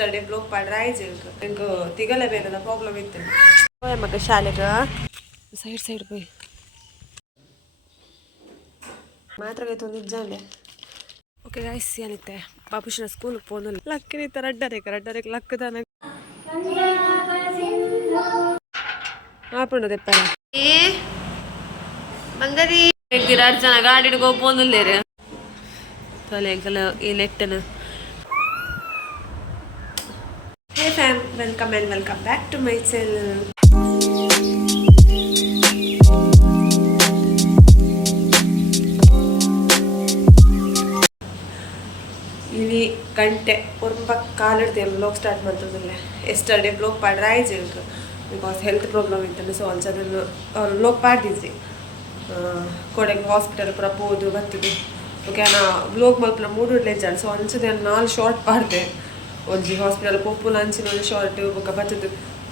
yesterday vlog ಪಾಡ್ರಾಯ್ಜ್ ನಂಗೆ ತಿಗಲ ಬೇರೆದ problem ಇತ್ತು ಮಗ ಶಾಲೆಗೆ ಸೈಡ್ போய் ಮಾತ್ರ ತೊಂದಿದ್ದಾನೆ ಓಕೆ ಗೈಸ್ ಏನಿತ್ತೆ ಬಾಬುಶ್ನ ಸ್ಕೂಲಿಗೆ പോകുന്നില്ല ಲಕ್ಕಿನಿತ್ತ ರಡ್ಡರೇಕ ಲಕ್ಕದಾನ ಆಪುಂಡು ತೆಪ್ಪರ ಏ ಬಂಗರಿ ಹೇಳ್ತೀರ ಜನ ಗಾಡಿ ಹೋಗ್ಬೋದಿಲ್ಲೇರಿ ತಲೆಗಲ ಈ ನೆಟ್ಟನ ಹೇ fam welcome and welcome back to my channel ಇಲ್ಲಿ ಗಂಟೆ ಒಂದು ಕಾಲಿಡ್ತೀವಿ ಬ್ಲಾಗ್ ಸ್ಟಾರ್ಟ್ ಮಾಡ್ತಿದ್ದಿಲ್ಲ ಎಸ್ಟರ್ಡೇ ಬ್ಲಾಗ್ ಪಾಡ್ರಾಯ್ಜ್ ಬಿಕಾಸ್ ಹೆಲ್ತ್ ಪ್ರಾಬ್ಲಮ್ ಇತ್ತು ಸೊ ಒಂದ್ಸಲ ಬ್ಲಾಗ್ ಪಾಡ್ದಿದ್ವಿ ಕೊಡೆಗೆ ಹಾಸ್ಪಿಟಲ್ ಪೂರ ಹೋದು ಬರ್ತದೆ ಓಕೆ ನಾ ಬ್ಲಾಗ್ ಮಲ್ಪನ ಮೂಡುಡ್ಲೇಜಾಡು ಸೊ ಒಂದ್ಸತಿ ನಾನು ಶಾರ್ಟ್ ಪಾಡ್ದೆ ಒಂಜಿ ಹಾಸ್ಪಿಟಲ್ ಪೊಪ್ಪು ಅಂಚಿನ ಒಂದು ಶಾರ್ಟ್ ಬೊಕ್ಕ ಬರ್ತದೆ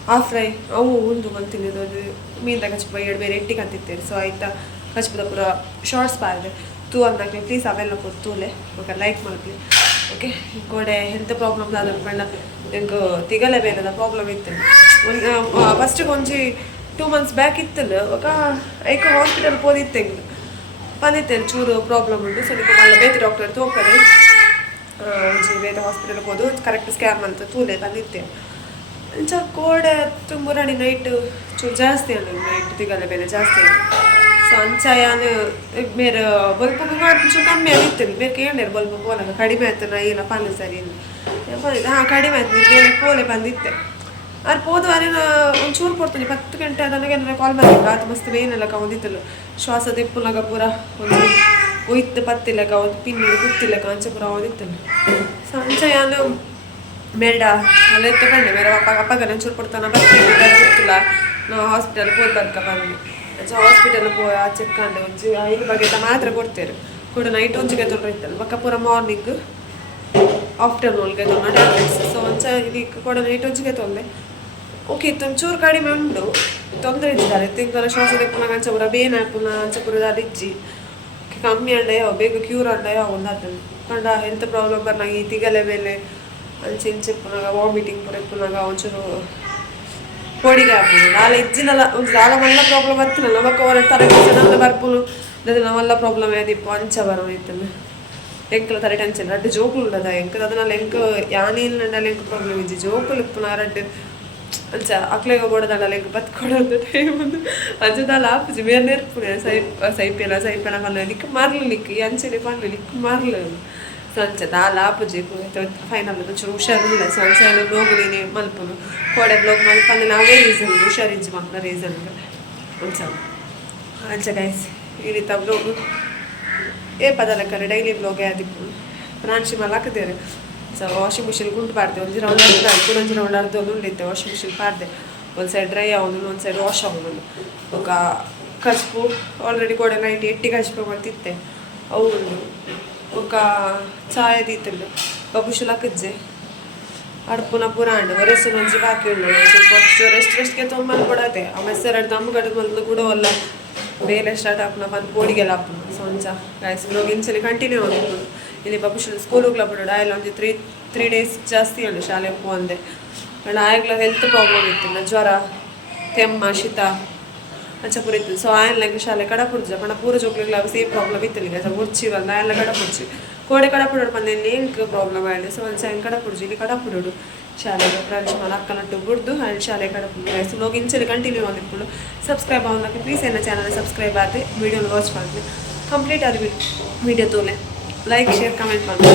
ಹಾಫ್ ಫ್ರೈ ಅವು ಉಂದು ಬಂತಿದ್ದು ಅದು ಮೀನ್ದಾಗ ಕಚ್ಪ ಎರಡು ಬೇರೆ ಎಟ್ಟಿಗೆ ಅಂತಿತ್ತೇವೆ ಸೊ ಆಯ್ತಾ ಕಚ್ಪದ ಪೂರ ಶಾರ್ಟ್ಸ್ ಪಾಡ್ದೆ ತೂ ಅಂದಾಕ್ಲಿ ಪ್ಲೀಸ್ ಅವೆಲ್ಲ ಕೊಟ್ಟು ತೂಲೆ ಓಕೆ ಲೈಕ್ ಮಾಡ್ಲಿ ಓಕೆ ಗೋಡೆ ಹೆಲ್ತ್ ಪ್ರಾಬ್ಲಮ್ ಆದ ಬಣ್ಣ ನಂಗೆ ತಿಗಲೆ ಬೇರೆದ ಪ್ರಾಬ್ಲಮ್ ಇತ್ತು ಒಂದು ಫಸ್ಟಿಗೆ ಒಂಜಿ 2 months ಬ್ಯಾಕ್ ಇತ್ತಲ್ಲ ಅವಾಗ ಐಕ ಹಾಸ್ಪಿಟಲ್ ಹೋದಿತ್ತೆ ಬಂದಿತ್ತೇನೆ ಚೂರು ಪ್ರಾಬ್ಲಮ್ ಉಂಟು ಸೊ ಅದಕ್ಕೆ ಮళ్ళీ ಬೇರೆ ಡಾಕ್ಟರ್ ತೋಕದೆ ಒಂಜಿ ಬೇರೆ ಹಾಸ್ಪಿಟಲ್ಗೆ ಹೋದು ಕರೆಕ್ಟ್ ಸ್ಕ್ಯಾನ್ ಅಂತ ತೂಲೆ ಬಂದಿತ್ತೆ ಅಂಚ ಗೋಡೆ ತುಂಬುರಾಣಿ ನೈಟ್ ಚೂರು ಜಾಸ್ತಿ ಅಲ್ಲ ನೈಟ್ ತಿಗಲೆ ಬೇರೆ ಜಾಸ್ತಿ ಅಲ್ಲ ಸೊ ಅಂಚ ಯಾನು ಬೇರೆ ಬಲ್ಪ್ ಚೂರು ಕಮ್ಮಿ ಆಗಿತ್ತು ಬೇರೆ ಕೇಳಿರು ಬಲ್ಪ್ ಪೋಲಾಗ ಕಡಿಮೆ ಆಯ್ತು ನಾ ಇಲ್ಲ ಪಾಲು ಸರಿ ಬಂದಿದ್ದೆ ಹಾಂ ಕಡಿಮೆ ಆಯ್ತು ಬೇರೆ ಪೋಲೆ ಬಂದಿತ್ತೆ ಅದು ಹೋದವಾರ ಒಂಚೂರು ಕೊಡ್ತೀನಿ 10 ಗಂಟೆ ನನಗೆ ಕಾಲ್ ಮಾಡಿಲ್ಲ ಅದು ಮಸ್ತ್ ಬೇನೆಲ್ಲ ಒಂದಿತ್ತಲ್ಲ ಶ್ವಾಸ ದಿಪ್ಪುಲಾಗ ಪೂರ ಒಂದು ಒಯ್ತು ಪತ್ತಿಲ್ಲಕ ಒಂದು ಪಿನ್ನಿ ಗೊತ್ತಿಲ್ಲಕ ಅಂಚ ಪೂರ ಓದಿತ್ತಲ್ಲ ಸೊ ಅಂಚ ಯಾನು ಬೇಡ ಅಲ್ಲೇ ತಗೊಂಡೆ ಬೇರೆ ಅಪ್ಪಗ ಒಂಚೂರು ಕೊಡ್ತಾನೆ ಬರ್ತೀನಿ ಗೊತ್ತಿಲ್ಲ ನಾವು ಹಾಸ್ಪಿಟಲ್ಗೆ ಹೋಗಿ ಬರ್ಕ ಬಂದು ಅಂಚ ಹಾಸ್ಪಿಟಲ್ಗೆ ಹೋಗಿ ಚೆಕ್ಕಾಂಡೆ ಒಂಚು 5 ಬಗೆತ ಮಾತ್ರ ಕೊಡ್ತೇವೆ ಕೂಡ ನೈಟ್ ಒಂಚಿಗೆ ತೊಗೊಂಡ್ರೆ ಇತ್ತಲ್ಲ ಬಕ್ಕ ಪೂರ ಮಾರ್ನಿಂಗ್ ಆಫ್ಟರ್ನೂನ್ಗೆ ತೊಗೊಂಡು ಟ್ಯಾಬ್ಲೆಟ್ಸ್ ಸೊ ಒಂಚ ಇದಕ್ಕೆ ಕೂಡ ನೈಟ್ ಒಂಚಿಗೆ ತೊಂದೆ ಓಕೆ ಒಂಚೂರು ಕಡಿಮೆ ಉಂಟು ತೊಂದರೆ ಇದ್ದಾರೆ ತಿಂಗಳ ಶ್ವಾಸ ತೆಪ್ಪನಾಗ ಅಂಚ ಪೂರ ಬೇನ್ ಆಪುನ ಅಂಚ ಪೂರ ಅಲಿಜ್ಜಿ ಕಮ್ಮಿ ಅಂಡಯ ಬೇಗ ಕ್ಯೂರ್ ಅಂಡಯ ಒಂದು ಕಂಡ ಹೆಲ್ತ್ ಪ್ರಾಬ್ಲಮ್ ಬರ್ನಾಗ ಈ ತಿಗಲೆ ಬೇಲೆ ಅಂಚೆ ಇಂಚೆ ಪುನಾಗ ವಾಮಿಟಿಂಗ್ ಪೂರ ಪುನಾಗ ಒಂಚೂರು ಹೊಡಿಗೆ ಆಗ್ಬೋದು ನಾಳೆ ಇಜ್ಜಿನಲ್ಲ ಒಂದು ನಾಳೆ ಮಲ್ಲ ಪ್ರಾಬ್ಲಮ್ ಬರ್ತೀನಲ್ಲ ಮಕ್ಕ ಅವರ ತರಗತಿ ನನ್ನ ಬರ್ಪುನು ಅದನ್ನ ಮಲ್ಲ ಪ್ರಾಬ್ಲಮ್ ಯಾದಿಪ್ಪು ಅಂಚ ಬರೋಯ್ತಲ್ಲ ಎಂಕಲ ತರ ಟೆನ್ಷನ್ ರಡ್ಡು ಜೋಕುಲು ಉಂಡದ ಎಂಕದ ಅದನ್ನೆಲ್ಲ ಎಂಕ ಯಾನೇನು ನಂಡಲ್ಲ ಎಂಕ ಪ್ರಾಬ್ಲಮ್ ಇಜ್ಜಿ ಜೋಕುಲು ಇಪ್ಪುನ ರಡ್ಡು ಅಂಚ ಅಕ್ಲೆಗ ಕೊಡೋದಲ್ಲ ಎಂಕ ಬತ್ ಕೊಡೋದು ಟೈಮ್ ಒಂದು ಅಂಚದಲ್ಲ ಆಪುಜಿ ಬೇರೆ ನೆರ್ಪುನೆ ಸೈಪೆನ ಮಲ್ಲ ಲಿಕ್ ಮಾರ್ಲು ಲಿಕ್ ಅಂಚೆನೆ ಪಂಡ್ಲು ಲಿಕ್ ಮಾರ್ಲು ಸೊ ಅಂಚ ದಾಲ ಆಪುಜಿ ಫೈನಲ್ ಒಂಚೂರು ಹುಷಾರಿಲ್ಲ ಸೊ ಅಂಚ ಎಲ್ಲ ಬ್ಲಾಗ್ ನೀನು ಮಲ್ಪುನು ಕೋಡೆ ಬ್ಲಾಗ್ ಮಲ್ಪಂದು ನಾವೇ ರೀಸನ್ ಹುಷಾರಿಜ್ಜಿ ಮಕ್ಕಳ ರೀಸನ್ಗೆ ಅಂಚ ಅಂಚ ಗೈಸ್ ಈ ರೀತಿ ಬ್ಲಾಗ್ ಏ ಪದಲಕ್ಕರೆ ಡೈಲಿ ಬ್ಲಾಗ್ ಯಾದಿಪ್ಪು ಪ್ರಾಣಿಸಿ ಮಲ್ಲ ಹಾಕಿದ್ದೇವೆ ಸೊ ವಾಷಿಂಗ್ ಮಿಷಿನ್ ಗುಂಟು ಪಾಡ್ದೆ ಒಂಜಿ ರೌಂಡ್ ಕೂಡ ಒಂಜಿ ರೌಂಡ್ ಅರ್ಧೊಂದು ಉಂಡಿತ್ತೆ ವಾಷಿಂಗ್ ಮಿಷಿನ್ ಪಾಡ್ದೆ ಒಂದು ಸೈಡ್ ಡ್ರೈ ಆಗೋದು ಒಂದು ಸೈಡ್ ವಾಶ್ ಆಗೋದು ఒక ಕಸ್ಪು ಆಲ್ರೆಡಿ ಕೂಡ ನೈಟ್ 8 ಕಸ್ಪು ಮಾಡ್ತಿತ್ತೆ ಅವು ఒక ಚಾಯ್ ದೀತಿಲ್ಲ ಬಬುಶುಲ ಕಜ್ಜೆ ಅಡ್ಪುನ ಪುರಾಂಡು ಒರೆಸು ಒಂಜಿ ಬಾಕಿ ಉಂಡು ರೆಸ್ಟ್ಗೆ ತೊಂಬಲ್ ಕೊಡತ್ತೆ ಆ ಮೆಸ್ಸೆರಡು ತಮ್ಮ ಕಡೆ ಮೊದಲು ಕೂಡ ಒಲ್ಲ ಬೇಲೆ ಸ್ಟಾರ್ಟ್ ಆಪುನ ಬಂದು ಪೋಡಿಗೆಲ್ಲ ಆಪುನ ಸೊ ಅಂಚ ಗೈಸ್ ಬ್ಲಾಗ್ ಇಂಚಲಿ ಕಂಟಿನ್ಯೂ ಆಗೋದು ಇಲ್ಲಿ ಬಬುಶುಲ ಸ್ಕೂಲ್ ಹೋಗ್ಲ ಬಿಡೋಡು ಆಯ್ಲ ಒಂದು 3 days ಜಾಸ್ತಿ ಉಂಡು ಶಾಲೆಗೆ ಹೋಗಂದೆ ಕಾರಣ ಆಯ್ಲ ಹೆಲ್ತ್ ಪ್ರಾಬ್ಲಮ್ ಇತ್ತು ಜ್ವರ ಕೆಮ್ಮ ಶೀತ ಅಂಚ ಪೂರ ಇತ್ತು ಸೊ ಆಯ್ಲಂಗೆ ಶಾಲೆ ಕಡಪುಡ್ಜ ಪಣ ಪೂರ ಜೋಕ್ಲಿಗ್ಲ ಸೇಮ್ ಪ್ರಾಬ್ಲಮ್ ಇತ್ತಿಲ್ಲ ಸೊ ಮುಡ್ಚಿ ಬಂದ ಆಯ್ಲ ಕಡಪುಡ್ಜಿ ಕೋಡೆ ಕಡಪುಡೋಡು ಬಂದು ಎಂಕ್ ಪ್ರಾಬ್ಲಮ್ ಆಯ್ತು ಸೊ ಅಂಚ ಹೆಂಗೆ ಕಡಪುಡ್ಜಿ ಇಲ್ಲಿ ಕಡಪುಡೋಡು ಶಾಲೆಗೆ ಫ್ರೆಂಡ್ಸ್ ಮನ ಅಕ್ಕನಟ್ಟು ಬಿಡ್ದು ಆ್ಯಂಡ್ ಶಾಲೆ ಕಡಪುಡು ಸೊ ಲೋಗ್ ಇಂಚಲಿ ಕಂಟಿನ್ಯೂ ಆಗಿಬಿಡು ಸಬ್ಸ್ಕ್ರೈಬ್ ಆಗೋದಕ್ಕೆ ಪ್ಲೀಸ್ ಏನ ಚಾನಲ್ ಸಬ್ಸ್ಕ್ರೈಬ್ ಆದ್ರೆ ವೀಡಿಯೋನ ವಾಚ್ ಮಾಡಿದೆ ಕಂಪ್ಲೀಟ್ ಆದ ವೀಡಿಯೋ ತೋಲೆ ಲೈಕ್ ಶೇರ್ ಕಮೆಂಟ್ ಮಾಡಿ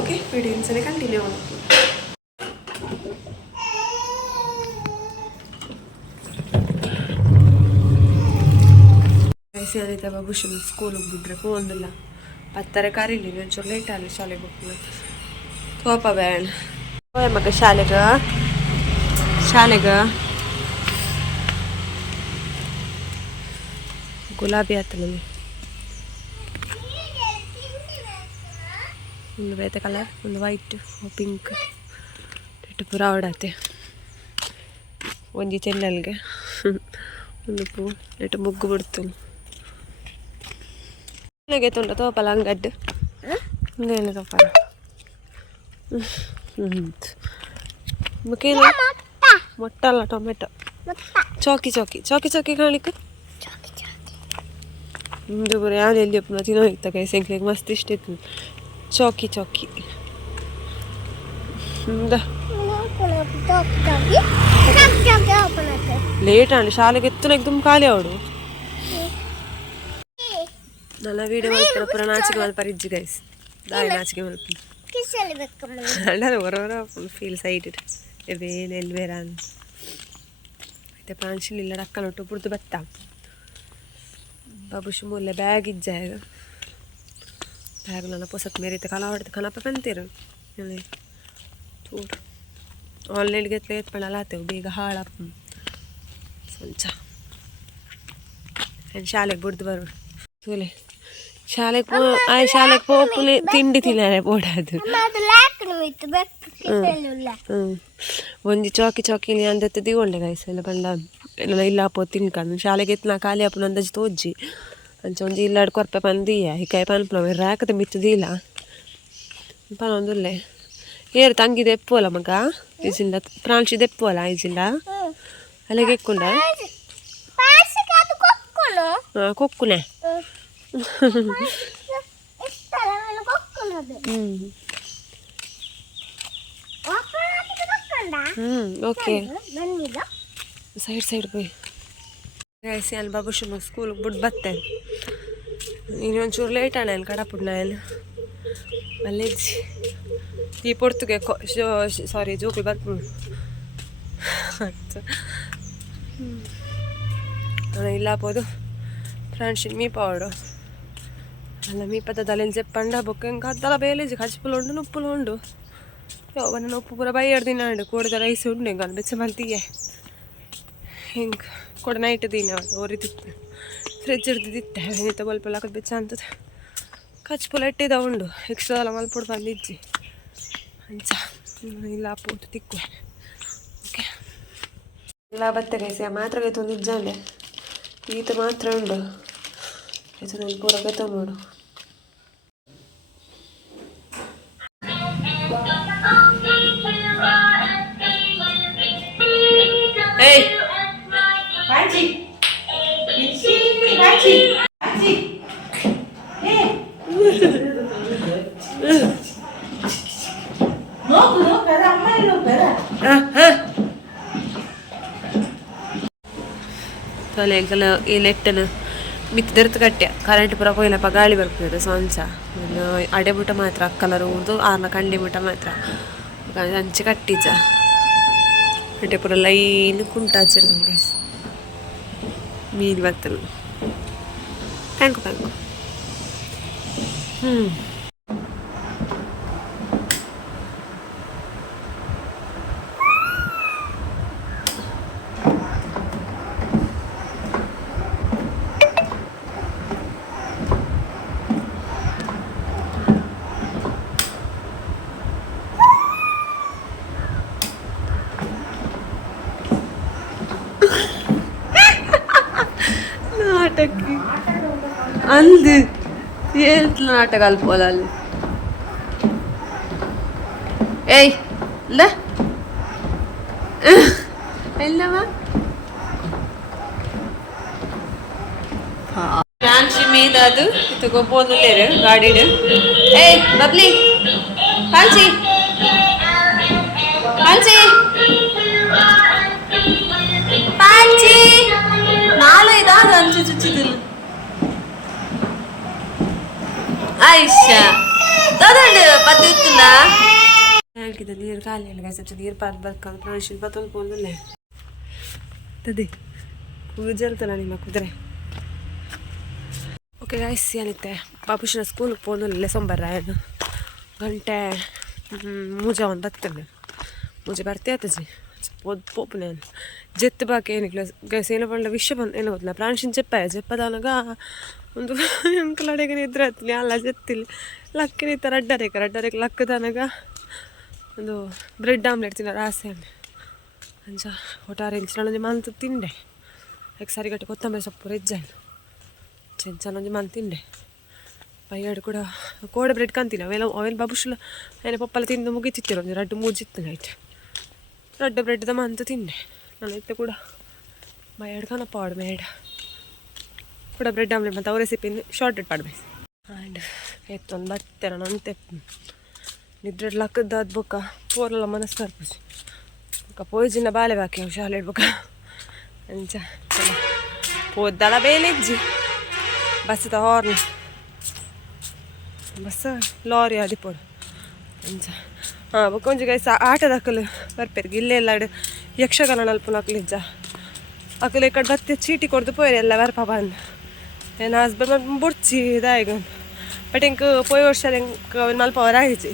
ಓಕೆ ವೀಡಿಯೋ ಇಂಚಲಿ ಕಂಟಿನ್ಯೂ ಆಗಿಬಿಡು ಸೇರಿದ ಬಾಬುಶನ್ ಸ್ಕೂಲಿಗೆ ಬಿಡ್ರೆ ಹೋಗಂದಿಲ್ಲ 10 ಕರೀಲಿ ಒಂಚೂರು ಲೇಟ್ ಆಗಲಿ ಶಾಲೆಗೆ ಹೋಗ್ತೀನಿ ತೋಪ ಬೇಡ ಮಗ ಶಾಲೆಗೆ ಗುಲಾಬಿ ಆಯ್ತು ನನಗೆ ಒಂದು ಬೇತೆ ಕಲರ್ ಒಂದು ವೈಟ್ ಪಿಂಕ್ ಇಟ್ಟು ಪೂರ ಆಡತ್ತೆ ಒಂಜಿ ಚೆಂಡಲ್ಗೆ ಒಂದು ಪೂ ಇಟ್ಟು ಮುಗ್ಗು ಬಿಡ್ತು ತುಂಡ ತೋಪಲ ಅಂಗಡ್ಡು ಇನ್ನೇನು ತೋಪಲ ಮಕ್ಕೇನು ಮೊಟ್ಟ ಅಲ್ಲ ಟೊಮೆಟೊ ಚೌಕಿ ಚೌಕಿ ಚೌಕಿ ಚೌಕಿ ಕಾಣಲಿಕ್ಕೆ ನಿಮ್ಮದು ಬರೀ ಯಾರು ಎಲ್ಲಿ ಒಪ್ಪನ ತಿನ್ನೋಗಿತ್ತ ಕೈ ಸಂಖ್ಯೆಗೆ ಮಸ್ತ್ ಇಷ್ಟ ಇತ್ತು ಚೌಕಿ ಚೌಕಿ ಲೇಟ್ ಆಂಡ್ ಶಾಲೆಗೆ ಎತ್ತನ ಎಕ್ದಮ್ ಖಾಲಿ ಅವಡು ನನ್ನ ವೀಡಿಯೋ ಮಲ್ಪನ ಪುರ ನಾಚಿಕೆ ಮಲ್ಪರಿಜ್ಜಿ ಗೈಸ್ ದಾಯಿ ನಾಚಿಕೆ ಮಲ್ಪನ ಅಲ್ಲ ಹೊರ ಫುಲ್ ಫೀಲ್ ಸೈಡೆಡ್ ಬೇನೆ ಎಲ್ಲಿ ಬೇರೆ ಅಂತ ಮತ್ತೆ ಪ್ರಾಂಶಿಲಿಲ್ಲ ರಕ್ಕನೊಟ್ಟು ಬುಡ್ದು ಬತ್ತ ಬಾಬುಶು ಮುಲ್ಲ ಬ್ಯಾಗ್ ಇಜ್ಜ ಬ್ಯಾಗ್ ನನ್ನ ಪೊಸತ್ ಮೇರಿತ ಕಲ ಹೊಡೆದು ಕನಪ ಬಂತೀರು ಚೂರು ಆನ್ಲೈನ್ಗೆ ಎತ್ಲ ಎತ್ಪಣಲ್ಲ ಆತೇವು ಬೇಗ ಹಾಳಪ್ಪ ಸಂಚ ಶಾಲೆಗೆ ಬಿಡ್ದು ಬರು ಸೂಲೆ ಶಾಲೆಗೆ ಪೋಪುಲೆ ತಿಂಡಿ ತಿನ್ನರೆ ಬೋಡದು ಒಂಜಿ ಚೌಕಿ ಚೌಕಿಲಿ ಅಂದತ್ತೆ ದಿಗೊಂಡೆ ಗಾಯ್ಸಲ್ಲ ಬಂಡ ಎಲ್ಲ ಇಲ್ಲ ಪೋ ತಿನ್ಕಂಡು ಶಾಲೆಗೆ ಎತ್ನ ಖಾಲಿ ಅಪ್ಪನ ಅಂದಾಜು ತೋಜ್ಜಿ ಅಂಚ ಒಂಜಿ ಇಲ್ಲಾಡು ಕೊರ್ಪೆ ಪಂದಿಯ ಹಿಕಾಯಿ ಪನ್ಪುನ ರಾಕದ ಮಿತ್ತದಿಲ್ಲ ಪನೊಂದುಲ್ಲೆ ಏರು ತಂಗಿದ ಎಪ್ಪುವಲ್ಲ ಮಗ ಈಜಿಂದ ಪ್ರಾಂಶಿದ ಎಪ್ಪುವಲ್ಲ ಈಜಿಂದ ಅಲ್ಲಿಗೆ ಎಕ್ಕೊಂಡ ಕೊಕ್ಕುನೆ ಓಕೆ ಸೈಡ್ ಸೈಡ್ போய் ಗೈಸ್ ಅಲ್ಲಿ ಬಾಬುಶು ಸ್ಕೂಲ್ಗೆ ಬಿಟ್ಟು ಬತ್ತೆ ಇನ್ನೊಂಚೂರು ಲೇಟ್ ಆಣ ಕಡಪುಡ್ ನಾನು ಅಲ್ಲೇಜಿ ಈ ಪೊರ್ತುಗೆ ಸಾರಿ ಜೋಕಿ ಬರ್ತು ಇಲ್ಲ పోదు ఫ్రెండ్స్ మీ పాడు అలా మీ పెద్ద తలని చెప్పండి బొక్క ఇంకా అద్దల బేలేజి ఖర్చుపులు ఉండు నొప్పులు ఉండు ఎవరిన నొప్పు పూర బయట తిన్నాడు కూడద రైస్ ఉండే కనిపించ మళ్ళీ తీయే ఇంక కూడా నైట్ తినేవాడు ఓరితిತ್ತು ಫ್ರಿಜ್ ಹಿಡ್ದಿತ್ತೆ ಏನಿತ್ತ ಬಲ್ಪೆಲ್ಲ ಹಾಕೋದು ಬೆಚ್ಚ ಅಂತದ ಖರ್ಚುಪುಲ ಇಟ್ಟಿದ ಉಂಡು ಎಕ್ಸ್ಟ್ರಾ ಎಲ್ಲ ಮಲ್ಪುಡು ಬಂದಿಜ್ಜಿ ಅಂಚ ಇಲ್ಲ ಪೂತು ತಿಕ್ಕು ಓಕೆ ಇಲ್ಲ ಬತ್ತೆ ಕೈಸಿ ಮಾತ್ರ ಕೈತು ಒಂದು ಇಜ್ಜಾನೆ ಈತ ಮಾತ್ರ ಉಂಡು ಇದು ನನ್ನ ಪೂರ ಕೈತ ನೋಡು ಏಯ್ ಬಾಜಿ ಬಾಜಿ ಬಾಜಿ ನೋಡು ನೋಡು ಅಮ್ಮ ನೋಡು ತಲೆಗಲ ಈ ಲೆಟ್ಟನ ಮಿತ್ತದಿರ್ತು ಕಟ್ಟೆ ಕರೆಂಟ್ ಪುರ ಪೋಯಿನಪ್ಪ ಗಾಳಿ ಬರ್ತದೆ ಸೊಂಚ ಅಡೆ ಬುಟ ಮಾತ್ರ ಕಲರ್ ಉರ್ದು ಆರ್ನ ಕಂಡಿ ಬುಟ ಮಾತ್ರ ಅಂಚೆ ಕಟ್ಟಿಜ ಅಡೆ ಪುರ ಲೈನ್ ಕುಂಟಾಚಿರ್ ಮೀನು ಬತ್ತಲು ಪ್ಯಾಂಕು ಪ್ಯಾಂಕು నాటకి అంది ఏంటి నాటకాలు పోలాలి ఏయ్ లే వెళ్ళవా ಫ್ಯಾನ್ಸಿ ಮೀದ ಅದು ತಗೋಬೋದು ಲೇರು ಗಾಡಿಡು ಏಯ್ ಬಬ್ಲಿ ಕಾಲ್ಸಿ ಕಾಲ್ಸಿ ಪಾಂಚಿ ನಾಳೆ ಇದಾಗ ಅಂಚು ಚುಚ್ಚಿದಿಲ್ಲ ಆಯ್ಷಾ ತಗೊಂಡು ಪದ್ದು ಇತ್ತಿಲ್ಲ ಹೇಳ್ಕಿದ್ದ ನೀರು ಖಾಲಿ ಇಲ್ಲ ಸ್ವಲ್ಪ ನೀರು ಪಾತ್ ಬರ್ಕೊಂಡು ಪ್ರಾಣಿಶಿಲ್ಪ ತೊಳ್ಕೊಂಡಲ್ಲೇ ತದೆ ಕೂಜಲ್ತಲ್ಲ ನಿಮ್ಮ ಕುದುರೆ ಓಕೆ ಗಾಯ್ಸ್ ಏನಿತ್ತೆ ಬಾಬುಶನ ಸ್ಕೂಲಿಗೆ ಹೋದಲ್ಲೇ ಸೊಂಬರ್ರಾಯನು ಗಂಟೆ ಮೂಜ ಒಂದು ಬರ್ತೇನೆ ಮೂಜೆ ಬರ್ತೆ ಆತಜಿ పోపు నేను జెత్తు బాగా ఏనికల గసేన పండ్ల విషయం ಏನು ಗೊತ್ತಿಲ್ಲ ಪ್ರಾಣಿಶಿನ ಜೆಪ್ಪದಾನಾಗ ಒಂದು ಅಂಕಲ್ ಅಡೆಗೆ ನಿದ್ರೆ ಹತ್ಲಿ ಅಲ್ಲ ಜೆತ್ತಿಲ್ಲ ಲಕ್ಕಿ ಥರ ಅಡ್ಡರೇಗೆ ಲಕ್ಕದಾನಾಗ ಒಂದು ಬ್ರೆಡ್ ಆಮ್ಲೆಟ್ ತಿನ್ನೋರು ಆಸೆ ಅಂಚ ಒಟ್ಟಾರೆ ಇಂಚಿನೊಂದು ಮಂತ್ ತಿಂಡೆ ಯಾಕೆ ಸರಿಗಟ್ಟೆ ಕೊತ್ತಂಬರಿ ಸೊಪ್ಪು ರೆಜ್ಜಾಯ್ನು ಚೆಂಚನೊಂದು ಮಂತ್ ತಿಂಡೆ ಬೈಯಾಡು ಕೂಡ ಕೋಡೆ ಬ್ರೆಡ್ ಕಂತೀನಿ ಅವೆಲ್ಲ ಬಾಬುಶುಲ ಏನೇ ಪಪ್ಪಲ್ಲ ತಿಂದು ಮುಗಿತಿತ್ತಿರೋ ಒಂದು 2-3 ಜಿತ್ತು ನೈಟ್ రెడ్ బ్రెడ్ ద మంత్ తిన్నే నన్నైతే కూడా బయట కనపాడు మేడ ಕೂಡ ಬ್ರೆಡ್ ಆಮ್ಲೆಟ್ ಮತ್ತು ಅವ್ರ ರೆಸಿಪಿನ ಶಾರ್ಟೆಡ್ ಪಾಡ್ಬೇಕು ಆ್ಯಂಡ್ ಎತ್ತೊಂದು ಬರ್ತೇನೆ ನಂತೆ ನಿದ್ರೆ ಲಕ್ಕದಾದ ಬೊಕ್ಕ ಪೋರೆಲ್ಲ ಮನಸ್ಸು ಬರ್ಪುಜಿ ಬೊಕ್ಕ ಪೋಯ್ಜಿನ ಬಾಳೆ ಬಾಕಿ ಶಾಲೆ ಇಡ್ಬೇಕ ಅಂಚ ಪೋದ್ದಲ ಬೇಲೆಜ್ಜಿ ಬಸ್ಸದ ಹಾರ್ನ್ ಬಸ್ ಲಾರಿ ಆದಿಪೋಡು ಅಂಚ ಹಾಂ ಬೊಕ್ಕ ಒಂಜಿ ಗೈಸ್ ಆಟದ ಅಕ್ಕಲು ಬರ್ಪೇರು ಇಲ್ಲೆಲ್ಲ ಯಕ್ಷಗಾನ ನಲ್ಪುನ ಅಕ್ಕಲಿಜ್ಜ ಅಕ್ಕಲು ಈ ಕಡೆ ಬತ್ತೆ ಚೀಟಿ ಕೊಡ್ದು ಪೋಯ್ರಿ ಎಲ್ಲ ಬರ್ಪ ಬಂದು ಏನು ಹಸ್ಬೆಂಡ್ ಬುಡ್ಚಿ ಇದಾಯಿಗ ಬಟ್ ಇಂಕ ಪೋಯ್ ವರ್ಷ ಇಂಕ ಮಲ್ಪ ಹೊರಾಗಿಜಿ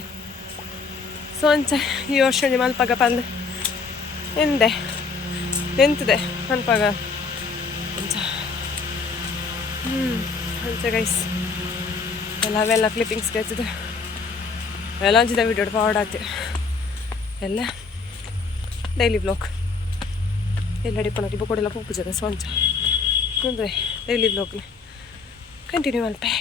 ಸೊ ಅಂಚ ಈ ವರ್ಷ ಮಲ್ಪಾಗ ಬಂದು ಎಂದೆ ನೆಂತಿದೆ ಮಲ್ಪಾಗ ಅಂಚ ಅಂಚ ಗೈಸ್ ಎಲ್ಲ ಅವೆಲ್ಲ ಕ್ಲಿಪ್ಪಿಂಗ್ಸ್ ಕೆಚ್ಚಿದೆ ಎಲ್ಲ ಅಂಚಿದ ವಿಡಿಯೋ ಪಾಡಾತಿ ಎಲ್ಲ ಡೈಲಿ ಬ್ಲಾಗ್ ಎಲ್ಲ ಡಿಪ್ಪನ ಟಿಪ್ಪ ಕೊಡೆಲ್ಲ ಪೂಪುಜದ ಸೊ ಅಂಚ ಅಂದರೆ ಡೈಲಿ ಬ್ಲಾಗ್ಲಿ ಕಂಟಿನ್ಯೂ ಮಲ್ಪೆ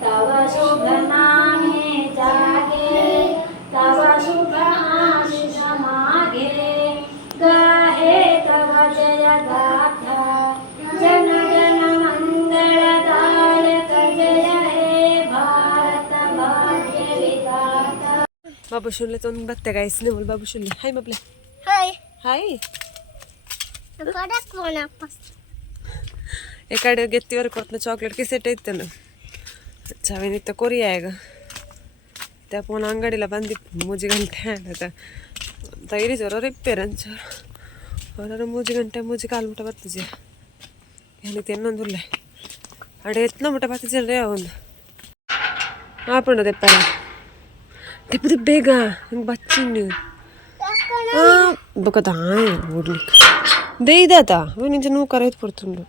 तव शुभ नामे जागे तव शुभ आशीष मागे गाहे तव जय गाथा जन जन मंगलदायक जय हे भारत भाग्य विधाता बाबू शुल्ले तो बत्ते गाइस ने बोल बाबू शुल्ले हाय बबले हाय हाय कड़ा कोना पास ಈ ಕಡೆ ಗೆತ್ತಿವರೆಗೆ ಕೊಡ್ತಾನೆ ಚಾಕ್ಲೇಟ್ಗೆ ಸೆಟ್ ಐತಲ್ಲ ಚಾವಿನಿತ್ತ ಕೊರಿಯ ಈಗ ತಪ್ಪನ ಅಂಗಡಿಲ್ಲ ಬಂದಿತ್ತು 3 ಗಂಟೆ ಆದ ತೈರಿ ಜೋರ ರಿಪ್ಪೇರ್ ಅಂಚೋರು ಅವರ 3 ಗಂಟೆ 3 ಕಾಲು ಮುಟ ಬರ್ತಜಿ ಏನಿತ್ತು ಇನ್ನೊಂದುಲ್ಲೆ ಅಡೆ ಎತ್ತನ ಮುಟ ಬರ್ತಜಲ್ರಿ ಒಂದು ಆಪುಂಡ ತೆಪ್ಪರ ತೆಪ್ಪದು ಬೇಗ ಹಿಂಗೆ ಬಚ್ಚಿನ್ನು ಬೊಕ್ಕ ತಾಯಿ ಓಡ್ಲಿಕ್ಕೆ ದೇಯ್ದಾತ ನಿಂಚ ನೂ ಕರೆಯ್ತು ಕೊಡ್ತುಂಡು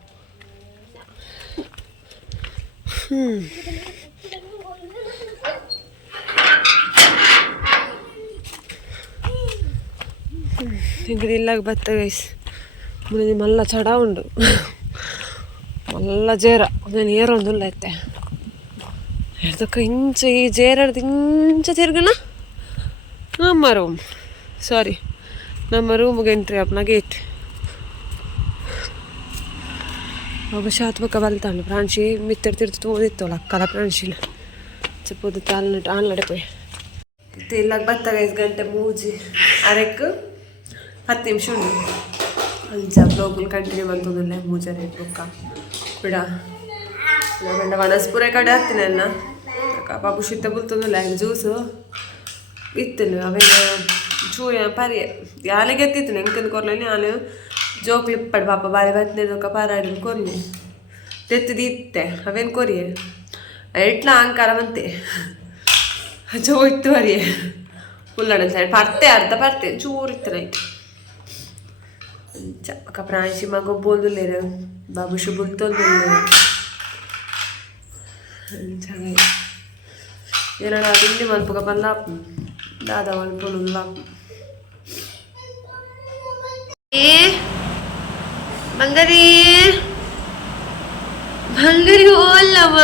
ఇంకది ఇల్లాగ బత్త గైస్ ముందు మళ్ళా చడ ఉండు మళ్ళా జేర నేను ఏరొందుಲ್ಲ ಐತೆ ಎದಕ್ಕೆ ಇಂಚ ಈ ಜೇರಡ್ದು ಇಂಚ ತಿರ್ಗಣ ನಮ್ಮ ರೂಮ್ ಸಾರಿ ನಮ್ಮ ರೂಮ್ಗೆ ಎಂಟ್ರಿ ಅಪ್ನ ಗೇಟ್ ಅವಶ್ಯ ಹತ್ಬೇಕ ಬಲ್ತಾಂಡು ಪ್ರಾಂಶಿ ಮಿತ್ತಿರ್ತಿರ್ತು ಓದಿತ್ತವಲ್ಲ ಅಕ್ಕಲ ಪ್ರಾಂಶಿಲ చెప్పొద్దు ఆన్లడే పోయి తెల్లాక బత్త 5 గంట మూజి అరెక్ 10 నిమిష ఉండు అంచా బ్లాగులు కంಟಿನ್ಯೂ ಬಂತುದಿಲ್ಲ ಮೂಜ ರೇಟ್ ಬುಕ್ಕ ಬಿಡ ನನ್ನ ವನಸ್ಪುರ ಕಡೆ ಹತ್ತಿನ ಬಾಬು ಶೀತ ಬುಲ್ತುದಿಲ್ಲ ಜ್ಯೂಸು ಇತ್ತನು ಅವೆಲ್ಲ ಚೂಯ ಪರಿ ಯಾಲೆಗೆ ಎತ್ತಿತ್ತು ಹೆಂಗೆ ಕೊರ್ಲೇನೆ ನಾನು ಜೋಕ್ಲಿಪ್ಪಡ್ ಪಾಪ ಬಾರಿ ಬತ್ತನೇದೊಕ್ಕ ಪಾರಾಡಿ ಕೊರ್ನಿ ತೆತ್ತದಿತ್ತೆ ಅವೇನು ಕೊರಿಯೆ ಎಟ್ಲ ಅಂಕಾರ ಮಂತೆ ಜೋ ಇತ್ತು ಬರಿಯೆ ಉಲ್ಲಣ ಸೈಡ್ ಪರ್ತೆ ಅರ್ಧ ಪರ್ತೆ ಚೂರಿತ್ತು ನೈಟ್ ಅಕ್ಕ ಪ್ರಾಂಶಿ ಮಗ ಬೋಲ್ದುಲ್ಲೇರು ಬಾಬುಶು ಬುಲ್ತೊಂದುಲ್ಲೇರು ಏನಾಡ ತಿಂಡಿ ಮಲ್ಪಗ ಬಂದ ದಾದ ಮಲ್ಪೊಂದುಲ್ಲ ಬಂಗಾರಿ ಬಂಗಾರಿ ಹೋಲ್ಲವ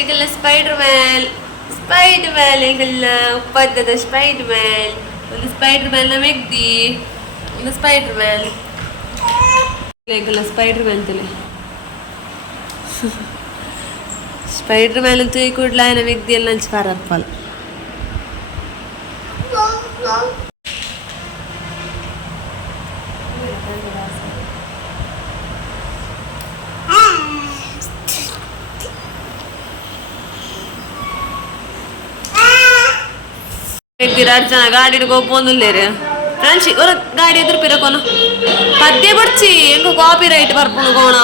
ಈಗಲ್ಲ ಸ್ಪೈಡರ್ ಮ್ಯಾನ್ ಈಗಲ್ಲ ಉಪ್ಪದ್ದದ ಸ್ಪೈಡರ್ ಮ್ಯಾನ್ ಒಂದು ಸ್ಪೈಡರ್ ಮ್ಯಾನ್ ಮೆಗ್ದಿ ಒಂದು ಸ್ಪೈಡರ್ ಮ್ಯಾನ್ ಈಗಲ್ಲ ಸ್ಪೈಡರ್ ಮ್ಯಾನ್ ತಲೆ ಸ್ಪೈಡರ್ ಮ್ಯಾನ್ ಅಂತೂ ಈ ಕೂಡ್ಲ ಏನ ಮೆಗ್ದಿ ಎಲ್ಲ ಹಂಚಿ ಪಾರಪ್ಪಲ್ಲ अर्चना गाड़ी गोपोंदुल्लेरे फ्रेंड्स और गाड़ी एदुरु पिरकोनो पद्य बर्ची इंको कॉपीराइट पर्पुनु कोण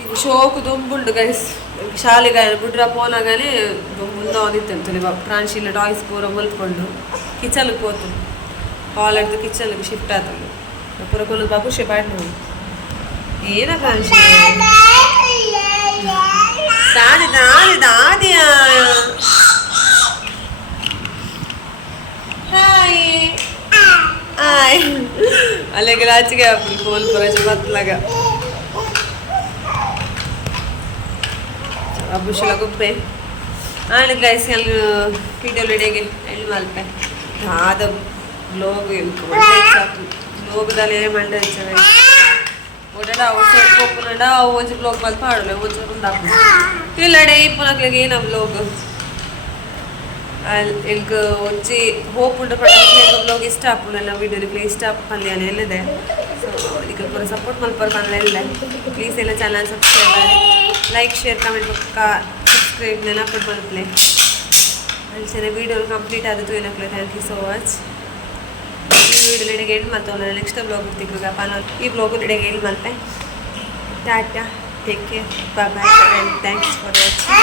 ಇದು ಶೋಕು ದೊಂಬುಂಡು ಗೈಸ್ ಶಾಲೆಗೆ ಬಿಡ್ರ ಪೋನ ಗಾನಿ ದೊಂಬುಂದ ಓದಿತ್ತಂತಲೆ ಪ್ರಾಂಶಿಲ ಟಾಯ್ಸ್ ಪೂರ ಮುಲ್ಕೊಂಡು ಕಿಚನ್ಗೆ ಹೋತು ಹಾಲ್ ಹಿಡ್ದು ಕಿಚನ್ಗೆ ಶಿಫ್ಟ್ ಆತಂದು ಪೂರ ಕೊಲ್ಲದು ಬಾಬು ಶೆಪಾಡ್ ನೋಡಿ ಏನ ಕಾಣಿಸಿ ದಾದಿ ದಾದಿ ದಾದಿಯ ಹಾಯ್ ಹಾಯ್ ಅಲ್ಲಿಗೆ ರಾಚಿಗೆ ಫೋನ್ ಪರಚ ಮತ್ಲಾಗ ಅಬ್ಬುಶಲ ಗುಪ್ಪೆ ಆಳೆ ಗೈಸ್ ಅಲ್ಲಿ ವಿಡಿಯೋ ರೆಡಿಗೆ ಎಲ್ಲಿ ಮಲ್ಪೆ ಆದ ಬ್ಲಾಗ್ ಬ್ಲಾಗ್ದಲ್ಲಿ ಮಂಡೆ ಒಡಡ ಔಟ್ಸೈಡ್ ಹೋಗ್ಕೊಂಡ ಒಂಜಿ ಬ್ಲಾಗ್ ಮಲ್ಪ ಆಡಲೆ ಒಂಚೂರು ಒಂದು ಇಲ್ಲಡೆ ಇಪ್ಪನಾಗ್ಲಿಗೆ ಏನ ಬ್ಲಾಗ್ ಈಗ ಒಂಚಿ ಹೋಪ್ ಉಂಟು ಬ್ಲಾಗ್ ಇಷ್ಟ ಆಪುನಲ್ಲ ವಿಡಿಯೋಲಿ ಇಷ್ಟ ಪಂದ್ಯಾನೆ ಎಲ್ಲದೆ ಸೊ ಈಗ ಪೂರ ಸಪೋರ್ಟ್ ಮಲ್ಪರ್ ಪಂದ್ಲ ಇಲ್ಲ ಪ್ಲೀಸ್ ಎಲ್ಲ ಚಾನಲ್ ಸಬ್ಸ್ಕ್ರೈಬ್ ಮಾಡಿ ಲೈಕ್ ಶೇರ್ ಕಮೆಂಟ್ ಪಕ್ಕ ಸಬ್ಸ್ಕ್ರೈಬ್ ನೆನಪಟ್ಟು ಮಲ್ಪಲೆ ಅಂಚನೆ ವಿಡಿಯೋ ಕಂಪ್ಲೀಟ್ ಆದದ್ದು ಏನಕ್ಕಲೆ ಥ್ಯಾಂಕ್ ಯು ಸೋ ಮಚ್ ಈ ವಿಡಿಯೋ ನಡೆಗೆ ಎಂಡ್ ಮಾಡ್ತಾವ ನಾನು ನೆಕ್ಸ್ಟ್ ಬ್ಲಾಗ್ ತಿಕ್ಕಪ್ಪ ನಾನು ಈ ಬ್ಲಾಗು ನಡೆಗೆ ಎಂಡ್ ಮಾಡ್ತೆ ಟಾಟಾ take care bye bye and thanks for watching